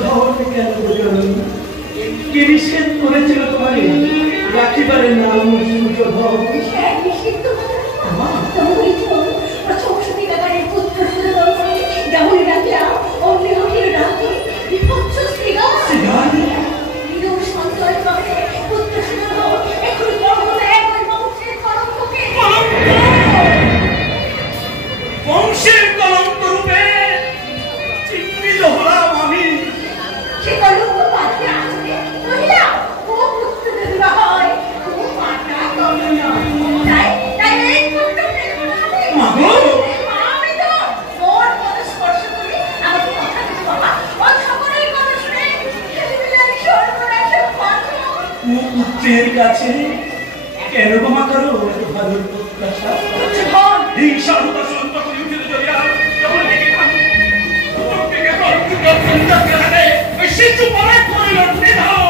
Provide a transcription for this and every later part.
ধরতে কেন বলল কে নিষেধ করেছিল তোমারে রাখিবারে নাম সূর্য ধর বংশের কলঙ্ক রূপে চিহ্নিত হলাম আমি। সে কলঙ্ক পাত্রে আসলে মহিলা ও পুত্র দেবা হয় ও মাতা কমনা তাই তাই এই পুত্র মাগো আমি তো ওর মনে স্পর্শ করে আমাকে কথা দিতে বাবা ও সকলের কথা শুনে খেলিমেলারি সর্বনাশের পাত্র ও পুত্রের কাছে কেন ক্ষমা করো এত ভালো প্রত্যাশা হিংসা উপাসন তখন উঠে চলিয়া যখন দেখলাম প্রত্যেকে কর্তৃত্বে ওই শিশু পরে করিল নিধাও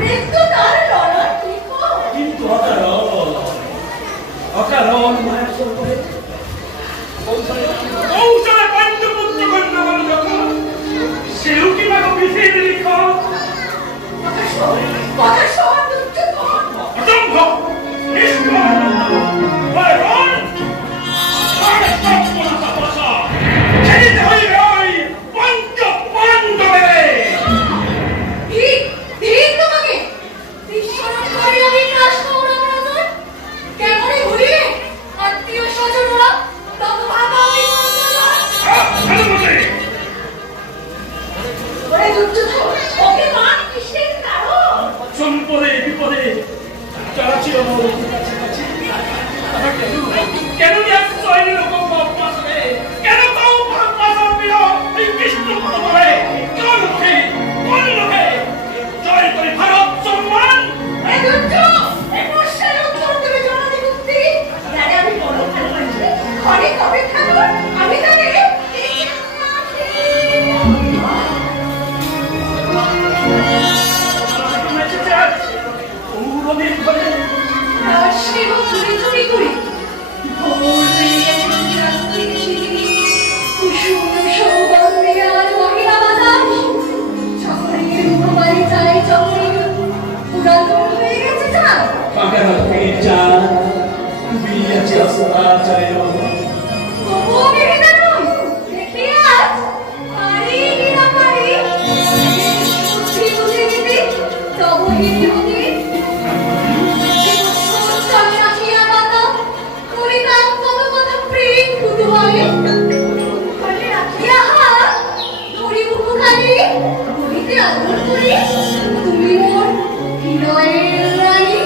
মৃত্যু তার লড়া ঠিক কিন্তু অকারণ মায়ের করে কৌশলে পঞ্চপুত্র কন্যাগণ যখন সেও কি মাগো বিধের লিখন কথা সব দুঃখ অসম্ভব সম্পদে বিপদে যারা ছিল কাছাকাছি তারা কেন এরকম আসবে কেন তাও এই কৃষ্ণ বলে কোন লোকে জয় করে ভারত সম্মান আমি চুরি চুরি করি কুসুম সৌগন্ধে আর মহিলা বাতাস সকলের মুখবাড়ি চাই চকরি পুরাতন হয়ে গেছে চা পাকা হাতে চা তুমি আছে অসদাচারে ও মেহেদা নয় দেখি আজ পারি কি না পারি বুদ্ধি বুঝে দিবি তবু হিন্দুকে তুমি মোর হৃদয়ের রানী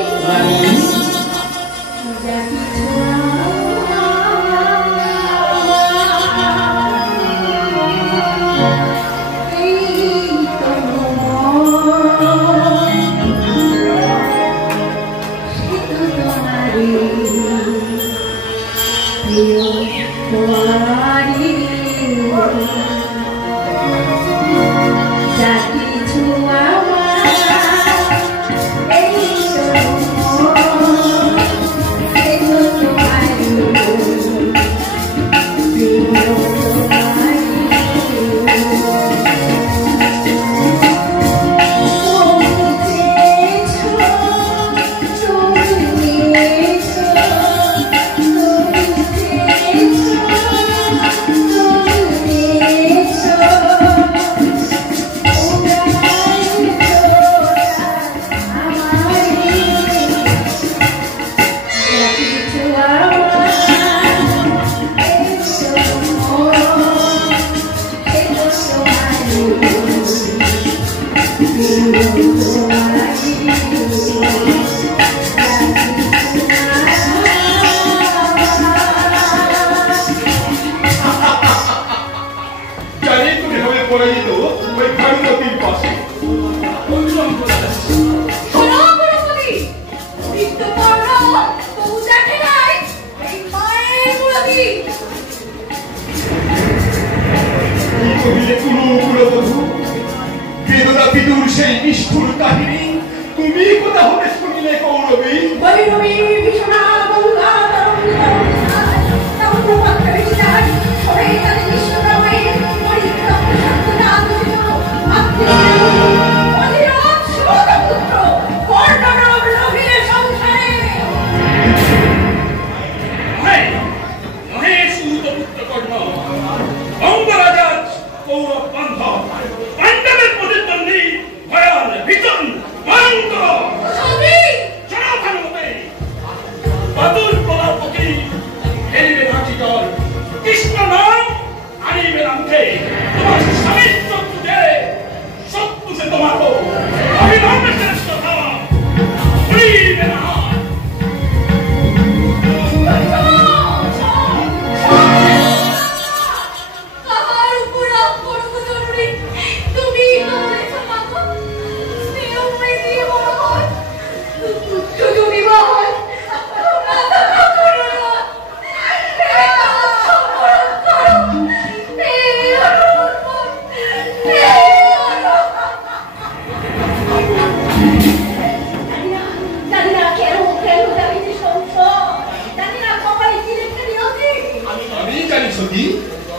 সতী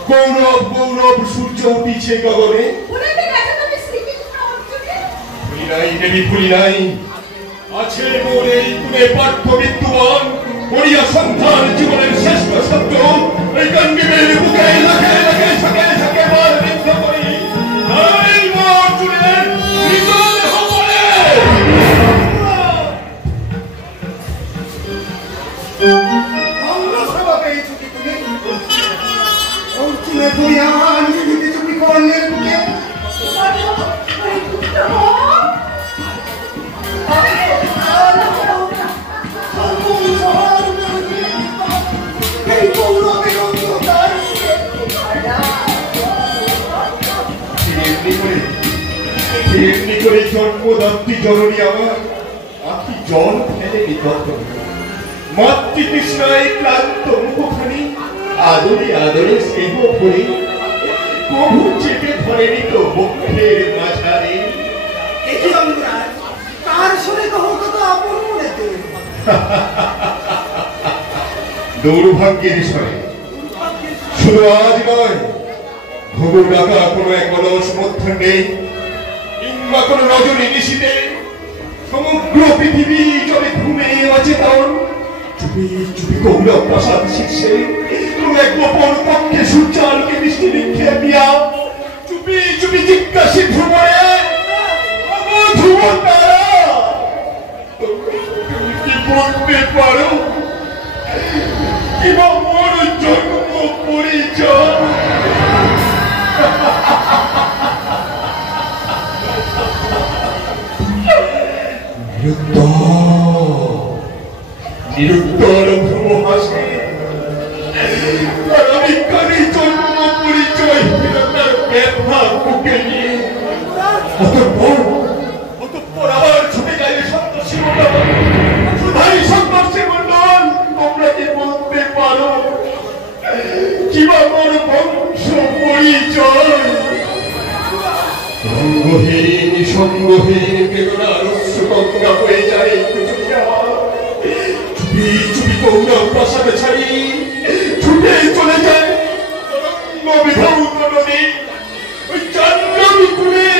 গৌরব গৌরব সূর্য উঠিছে গগনে। ভুলি নাই দেবী ভুলি নাই, আছে মোর এই গুণে পার্থ বিদ্যমান করিয়া সন্ধান জীবনের শ্রেষ্ঠ শব্দ ওই গঙ্গের বুকে লাখে লাখে শাকে শাকে মার বিদ্ধ করি তাই মোর জুড়ে বিজয় হবে। আমরা সবাই ছুটি তুমি অর্জুনে তুমি আমার নিজেকে ছুটি করলেন বুকে এমনি করে জন্মদাত্রী জননী আমার আখি জল ফেলে নিকট মাতৃতৃষ্ণায় ক্লান্ত মুখখানি আদরে আদরে স্নেহ ভরে প্রভু চেপে ধরে নিত বক্ষের মাঝারে। তার শুনে কহ কত আপন মনে দুর্ভাগ্যের স্বরে শুধু আজ নয়, ঘুঘু ডাকা কোনো এক অলস মধ্যাহ্নে কিংবা কোনো রজনী নিশীথে সমগ্র পৃথিবী জলে ঘুমে অচেতন চুপি চুপি গৌরব প্রাসাদ শীর্ষে কোনো এক গোপন পক্ষে সূর্যালোকে দৃষ্টি নিক্ষেপ দিয়া চুপি চুপি জিজ্ঞাসী ভ্রমণে ধ্রুব তারা তুমি কি বলতে পারো কিংবা মোর জন্ম পরিচয়? নিরুত্তর ভ্রম হাসে আর আমি কানে জন্ম পরিচয় তার ব্যথা বুকে নিয়ে অতঃপর আবার ছুটে যায় সন্তোষী মন্ডল। সুধাই সন্তোষী মন্ডল তোমরা কি বলতে পারো কিবা আমার বংশ পরিচয়? রঙ্গহীন সঙ্গহীন বেদনার অশ্রুগঙ্গা হয়ে যায় চুপি চুপি গৌরব প্রাসাদে ছাড়ি ছুটে চলে যায় তরঙ্গ বিধৌত নদী ওই জাহ্নবী কূলে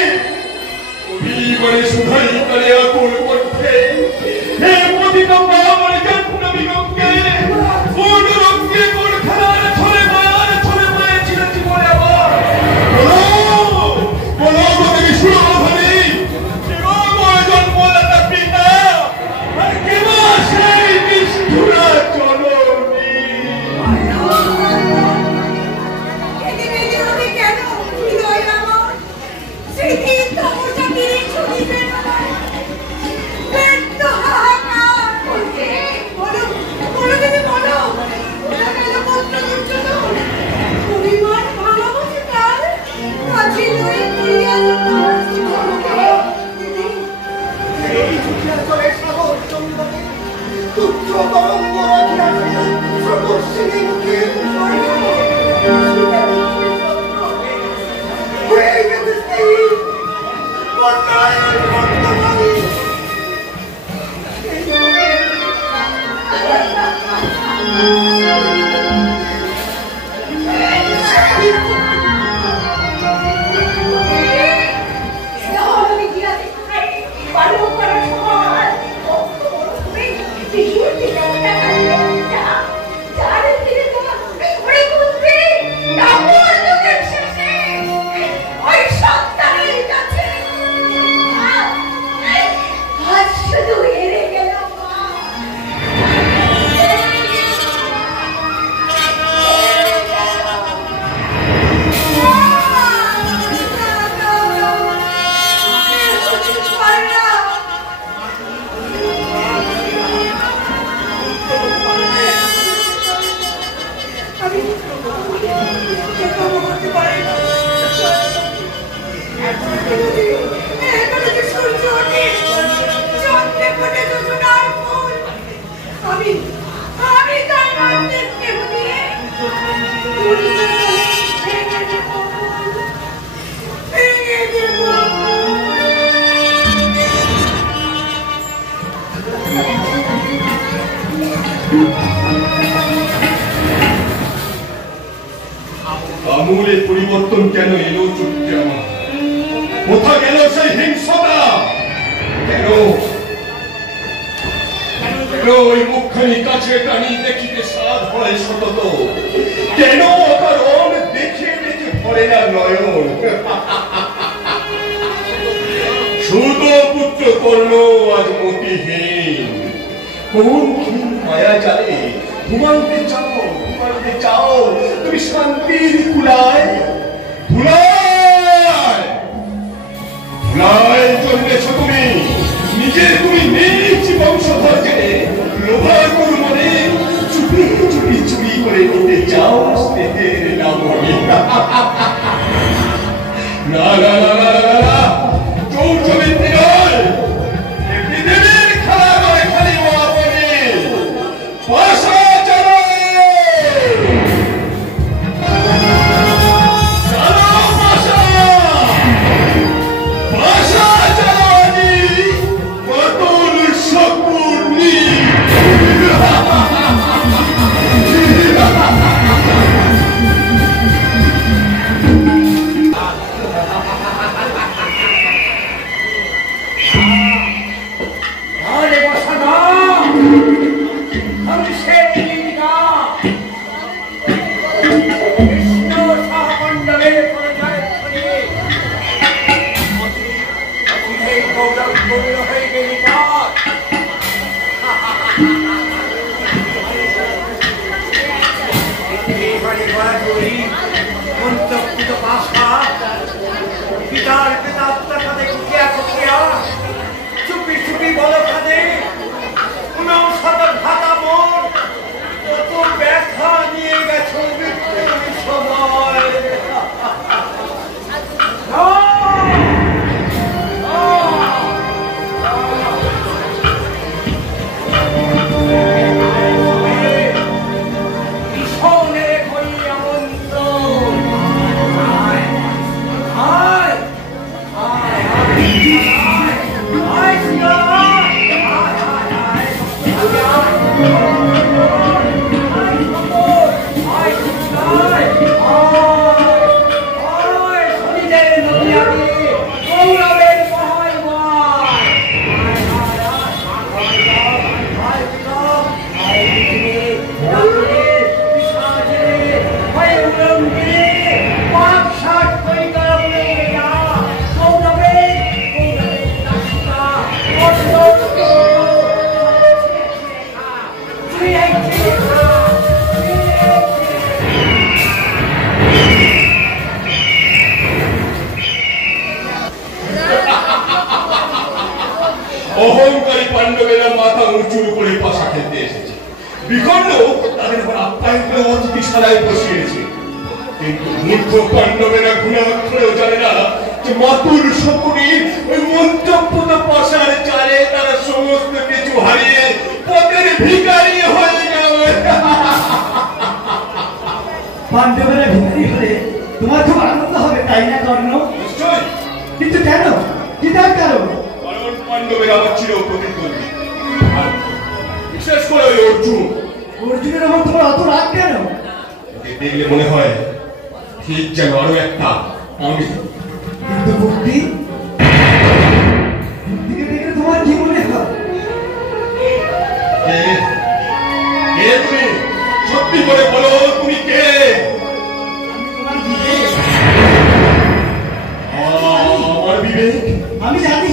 অভিমানে সুধাই করে আকুল কণ্ঠে হে পতিতম্বা আমার জাহ্নবী গঙ্গে কোন রঙ্গে কোন খেলার ছলে মায়ে ছিলে জীবনে আমার বলো তুমি সুরভানি কেবা মোর জন্মদাতা পিতা আর কেবা সেই নিষ্ঠুরা জননী। আমূলে পরিবর্তন কেন এলো চরিত্রে আমার? কোথা গেল সেই হিংসতা? কেন ওই মুখখানি কাছে টানি দেখিতে সাধ হয় সতত? কেন অকারণ দেখে দেখে ভরে না নয়ন? সুত পুত্র কর্ণ আজ মতিহীন, কোন ক্ষীণ মায়া জালে ঘুমাইতে চাও তুমি শান্তির কুলায়? ধুলায় জন্মেছ তুমি, নিজে তুমি নিজ বংশধর জেনে লোভার করু মনে চুপি চুপি চুরি করে নিতে চাও স্নেহের নামে। না না না না না, চৌচবিত্তি নয়, পৃথিবীর খেলা নয় খালি মহাপনি। ভাষা চালো ভাষা চালো আজি কতল শকুনি। পিতার পিতাত্মা খাতে খুঁটিয়া খুঁটিয়া চুপি চুপি বল খাতে 59 ভাতা মন কত ব্যথা নিয়ে গেছো মৃত্যুর সময়। অহংকারী পাণ্ডবেরা মাথা উঁচু করে পাশা খেলতে এসেছে। বিকর্ণ তাদের উপর আপ্যায়ন করে অতিথিশালায় বসিয়েছে, কিন্তু মূর্খ পাণ্ডবেরা গুণাক্ষরেও জানে না যে মাতুর শকুনির ওই মন্তব্যত পাশার চালে তারা সমস্ত কিছু হারিয়ে পথের ভিখারি হয়ে যাবে। পাণ্ডবেরা ভিখারি হলে তোমার খুব আনন্দ হবে, তাই না কর্ণ? নিশ্চয়। কিন্তু কেন? কি তার কারণ? কারণ পাণ্ডবের আমার চির প্রতিদ্বন্দ্বী, আর বিশেষ করে ওই অর্জুনের আমার তোমার অত রাগ কেন? দেখলে মনে হয় ঠিক যেন আরো একটা আমি। কিন্তু বুদ্ধি দেখলে তোমার কি মনে হয়? কে তুমি? সত্যি করে বলো, তুমি কে? আমার বিবেক। আমি জানি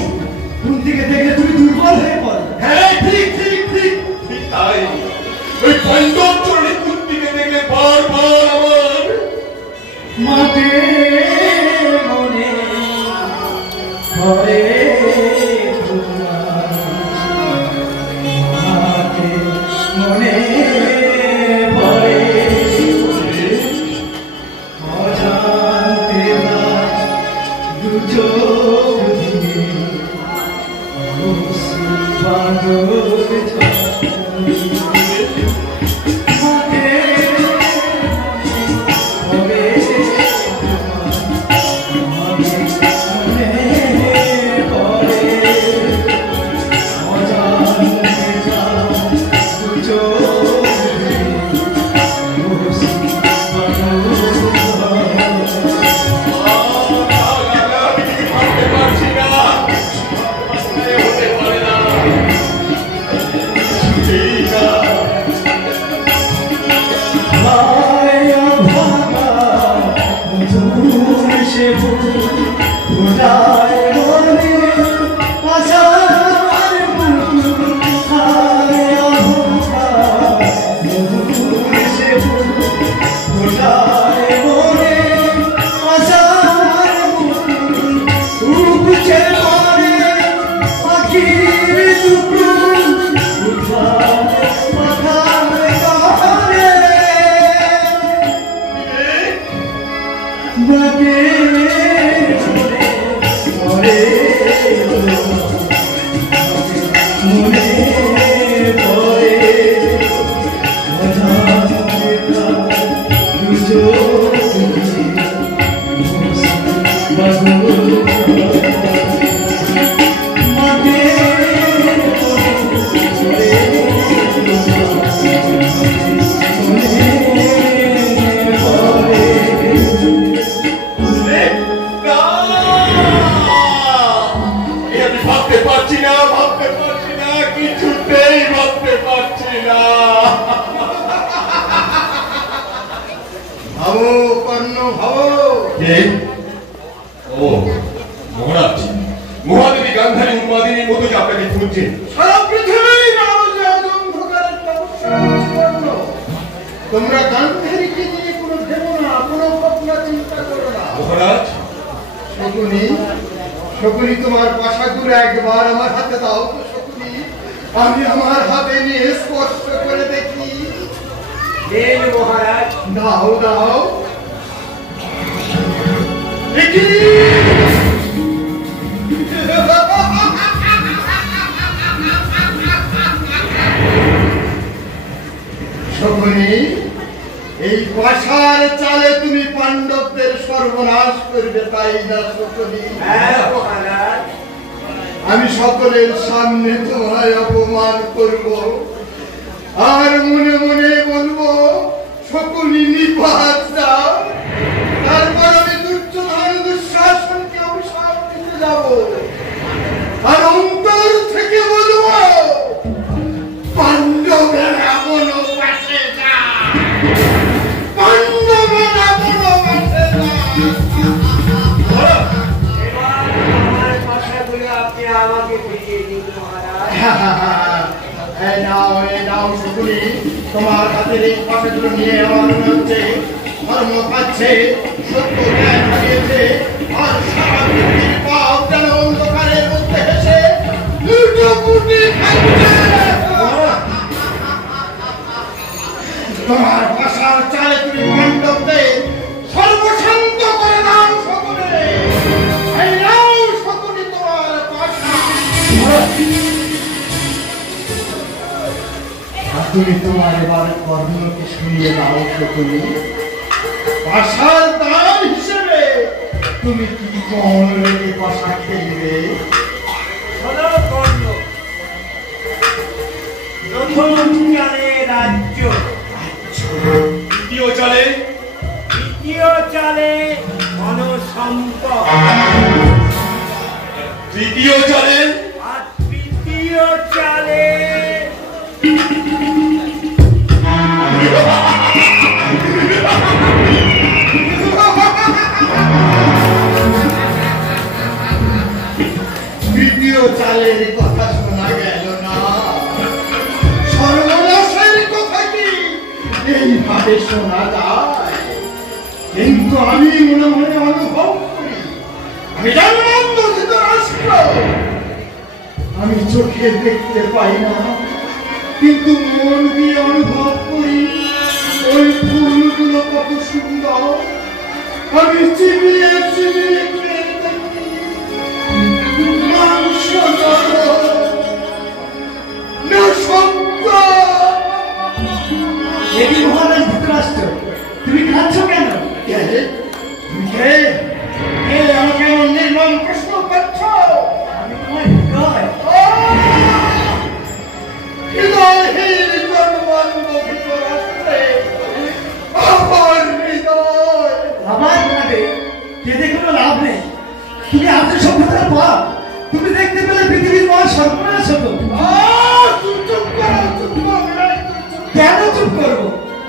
কুন্তিকে দেখলে তুমি দুর্বল হয়ে পড়ো। হ্যাঁ, ঠিক ঠিক ঠিক ঠিক তাই। ওই পঞ্চম চরণে কুন্তিকে দেখলে বারবার আমার মাতে মনে পড়ে তোমার, মাতে মনে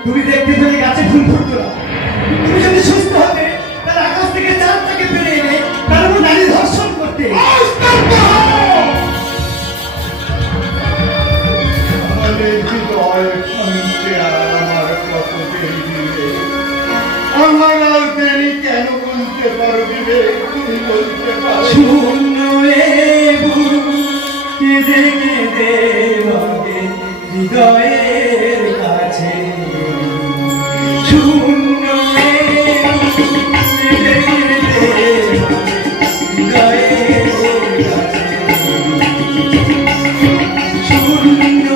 তুমি দেখতে পেলে গাছে ফুল ফুটতো না। তুমি যদি সুস্থ হতে তাহলে আকাশ থেকে চাঁদ তাকে আমার আর দেরি কেন বলতে পারো বিবেক, তুমি বলতে পারো। শূন্য কেঁদে কেঁদে ভাবে হৃদয়ের কাছে, শূন্য কেঁদে কেঁদে হৃদয়ের কাছে, শূন্য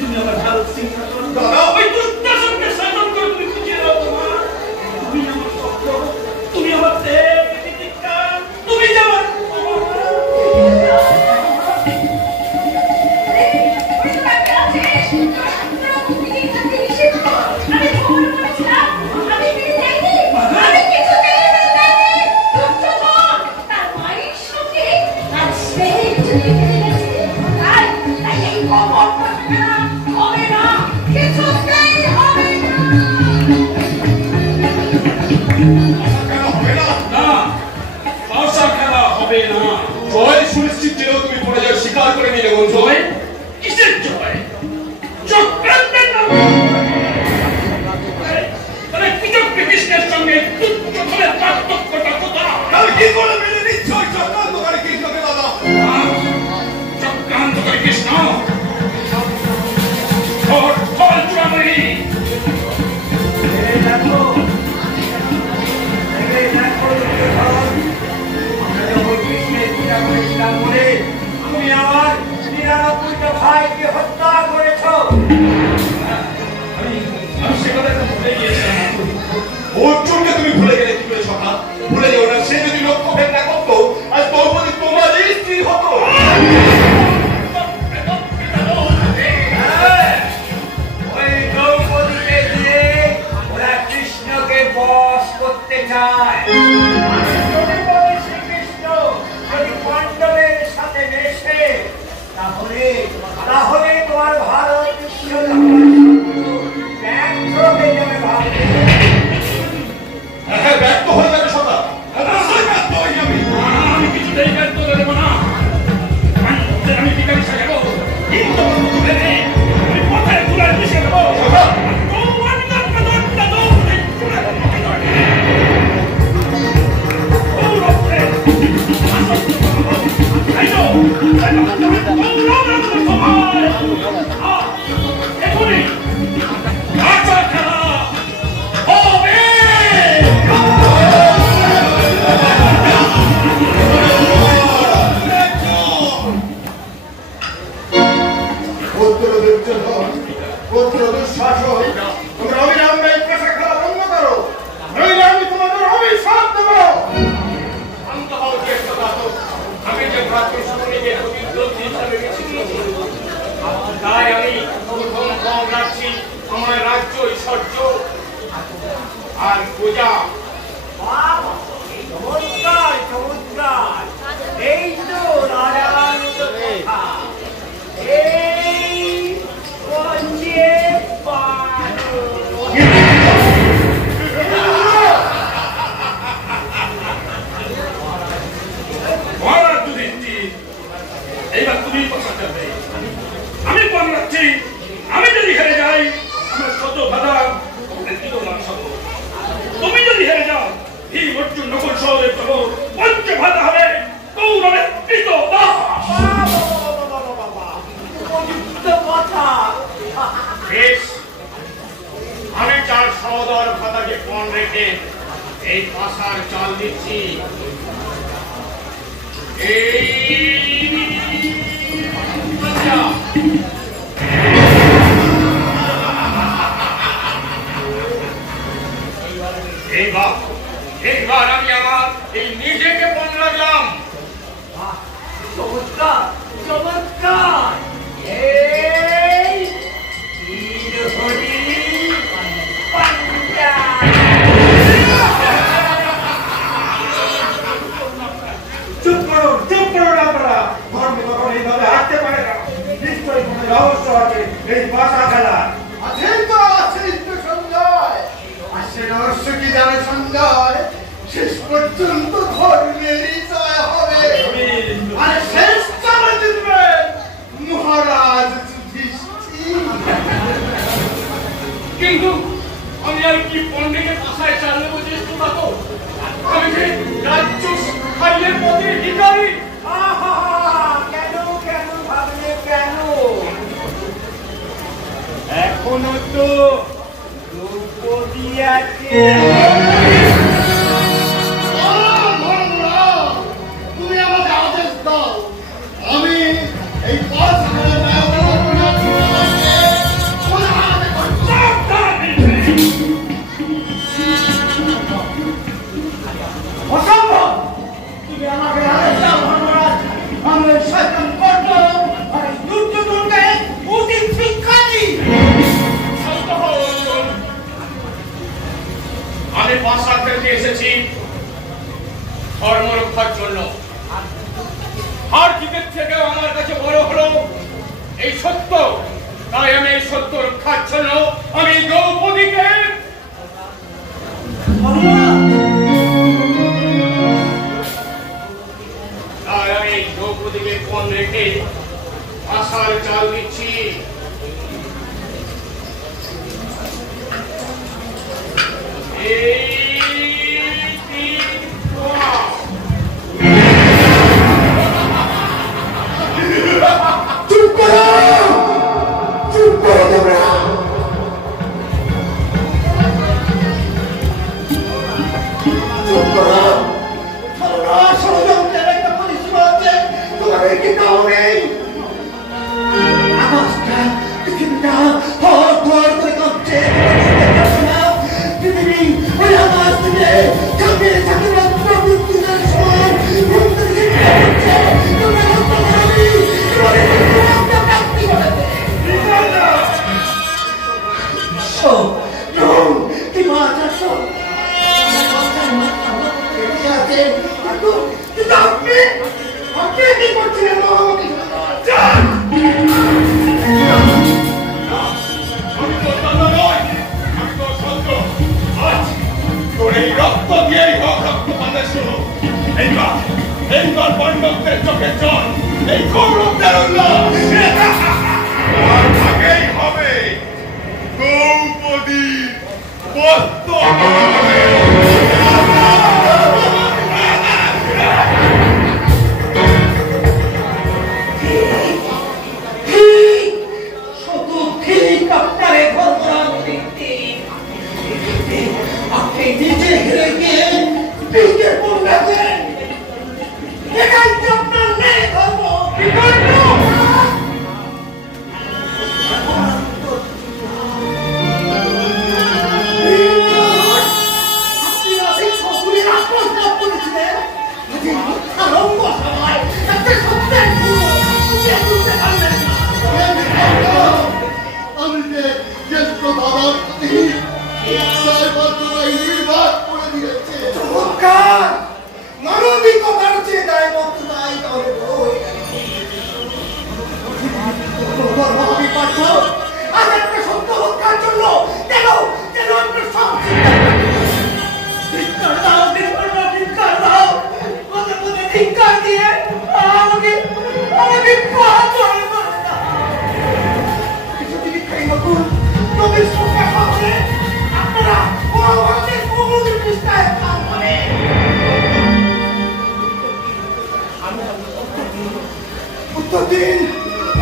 তুমি আমার ভালো সিংহাসন দাদা ওই দুষ্ট সঙ্গে শাসন করে তুমি খুঁজে নাও তোমার থেকে এই পাশার চাল দিচ্ছি। এইবার আমি আমার এই নিজেকে পণ লাগলাম। চমৎকার চমৎকার। এই চুপ করুন আপনারা। ধর্ম কখন এইভাবে হাঁটতে পারে না। নিশ্চয়ই কোনো রহস্য আছে এই ভাষা খেলা। আছেই তো সঞ্জয়। আর সে রহস্য কি জানে সঞ্জয়? শেষ পর্যন্ত ধর্মেরই জয় হবে। আর শেষ চালে জিতবেন মহারাজ যুধিষ্ঠির। কিন্তু আমি আর কি পণ্ডিতের ভাষায় চাল নেবো চেষ্টা পাবো? আমি যে রাজ্য খাইয়ের পথে ভিখারি। কেন কেন ভাবলে কেন? এখনো তো দ্রৌপদী আছে। তুমি আমাকে আদেশ দাও, আমি এই অসম্ভব। তুমি আমাকে আদেশ দাও ধর্মরাজ। আমি ওই শয়তান কর্ণ আর এই দুর্যোধনকে উচিত শিক্ষা দিই। আমি পাশা খেলতে এসেছি ধর্ম রক্ষার জন্য। আর দিকের থেকেও আমার কাছে বড় হলো এই সত্য। তাই আমি এই সত্য রক্ষার জন্য আমি দ্রৌপদীকে পণ রেখে আশার চাল দিচ্ছি। চুপ করো তোমরা। চুপ করো। ষড়যন্ত্রের একটা পরিসীমা আছে, তোমাদের কি তাও নেই? আকাশটা পৃথিবীটা থর থর করে কাঁপছে। পৃথিবী ওই আকাশ থেকে চাঁদের চাঁদের প্রবৃত্তিদের সমান রক্ত দিয়েই হোক রক্ত পানে শুরু। এইবার পাণ্ডবদের চোখে জল, এই কৌরবদের উল্লাস। আগেই হবে দ্রৌপদী বস্ত। আপনি নিজে হেরে গিয়ে নিজে বললেন এটাই তো আপনার ন্যায় ধর্ম। আপনি অধিক শ্বশুরের আত্মত্যাগ করেছিলেন। রঙ্গ সভায় একটা সত্যের বুঝতে পারলেন না। আমি যে জ্যেষ্ঠ বাবার প্রতি নির্বাদ করে দিয়েছে। চমৎকার। মানবিকতার চেয়ে দায়বদ্ধতাই তাহলে বড় হয়ে গেল। ধর্মভাবী পাঠ্য আজ একটা সত্য হত্যার জন্য কেন কেন একটা সব ধিক্কার দাও ধিক্কার দাও। মনে মনে ধিক্কার দিয়ে আমাকে পাপ করে মারে না। যদি খাই নতুন নবীর সঙ্গে হবে আপনারা মহাভারতের বহুদিন বিস্তায় কাজ করে। উত্তর দিন,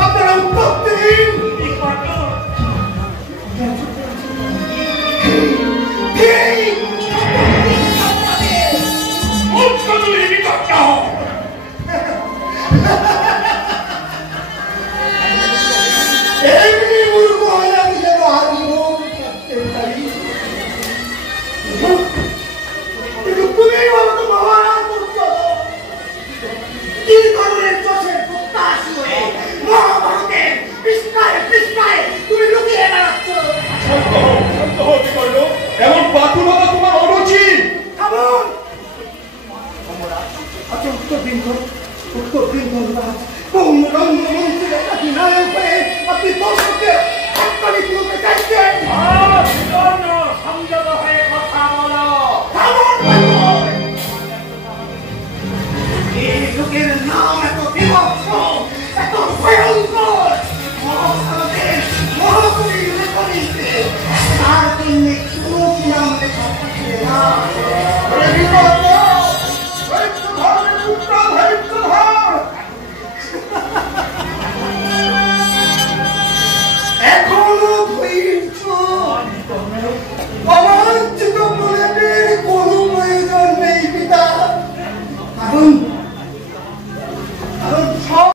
আপনারা উত্তর দিন। ঠিক এমনি মূর্খ হয়ে আমি যেন আজীবন থাকতে পারি। কিন্তু তুমি বলো তো মহারাজ কি ধরনের চোখের প্রত্যাশী হয়ে মহাভারতের পৃষ্ঠায় পৃষ্ঠায় তুমি লুকিয়ে বেড়াচ্ছ। শান্ত হও বিকর্ণ, এমন বাতুলতা তোমার অনুচিত। থামুন! আচ্ছা উত্তর দিন রাজ, কোন রঙ্গমঞ্চের একটা বিনায়ক হয়ে আপনি দর্শককে হাততালি তুলতে চাইছেন? সংযত হয়ে কথা বলো। থামুন! এই লোকের নাম এত বিভৎস, এত ভয়ঙ্কর, মহাভারতের মহাকবি লেখনীতে তার জন্য কোনো কি নাম লেখা থাকে না। ওরে বিকল্প, ধৈর্যধরের পুত্র ধৈর্যধর। এখনো ধৈর্য